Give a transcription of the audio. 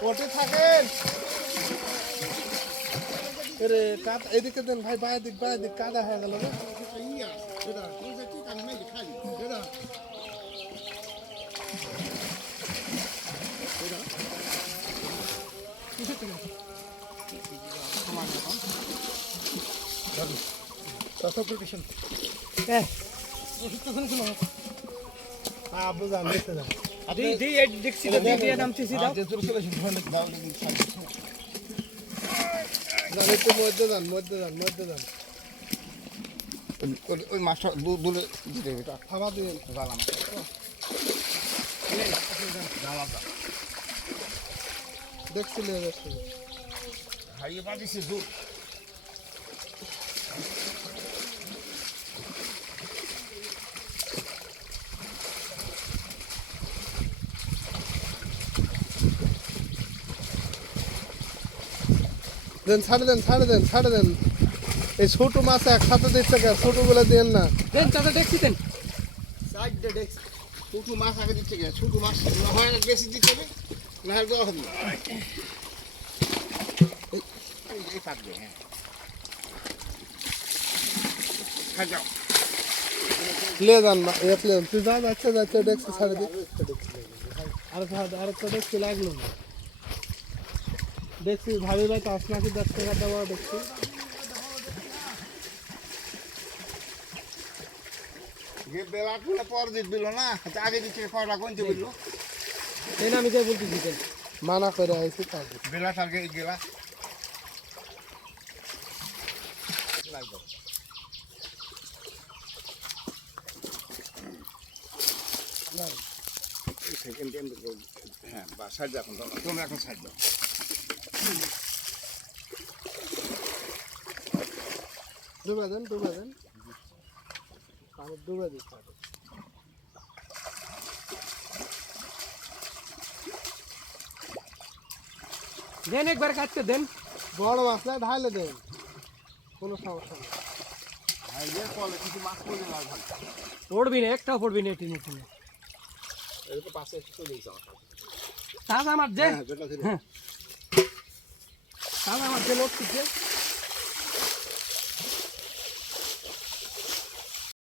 কোটে থাকেন রে কাট এদিকে দেন ভাই বাইরে কাদা হয়ে গেল না এটা তুই যে কি কাজ নাই খালি এটা এটা কিসে তুমি সমান এখন দাদু তাসব কন্ডিশন ওষুধ তো কোনো বুঝান দেখতে যান দেখছি দিয়ে নামতেছি দাও যে তোর চলে শুনে দাও দাও একটু মধ্যে যান ওই মাছটা দুলে দিতে এটা খাওয়া দিয়ে গালাম দেখছি হাইয়ে পাঠিয়েছি দুধ ছাড়ে দেন এই ছোট মাছ একসাথে দেখতে ছোটগুলো দেন না দেন চাচা দেখছি দেন সাইডে দেখ ছোট মাছ আগে দিতে গেছে ছোট মাছ হয় বেশি দিতে হবে না হলে দেওয়া হবে এই পাকবে হ্যাঁ খা যাও ले जान एक ले तू जा अच्छा डेक्स ছাড়ে দে আর একটা ডেক্স লাগলো না দেখছি ভাবি ভাই তো আসনাকে 10 টাকা দেওয়া দেখছি ये बेला कुले पर दित बिलो ना आगे दिखे कड़ा कोनते बिलो एना আমি যাই বলতেছি কেন মানা করে আইছি তা বেলা সারকে গেলা লাগবে না সেকেন্ড টাইম হ্যাঁ বা সাইড এখন তোমরা এখন সাইড দাও ডুবা দেন পানি ডুবা দিতে হবে দেন একবার কাটতে দেন বড় মাছ না ঢালে দেন কোনো সমস্যা নেই ভাইয়ে কলে কিছু মাছ পড়ে না ভাই পড়বি না একটাও পড়বি না টিনে এর তো পাশে একটু চলে যাও তাজা মাছ দে হ্যাঁ তাজা মাছ দে লোক দিতে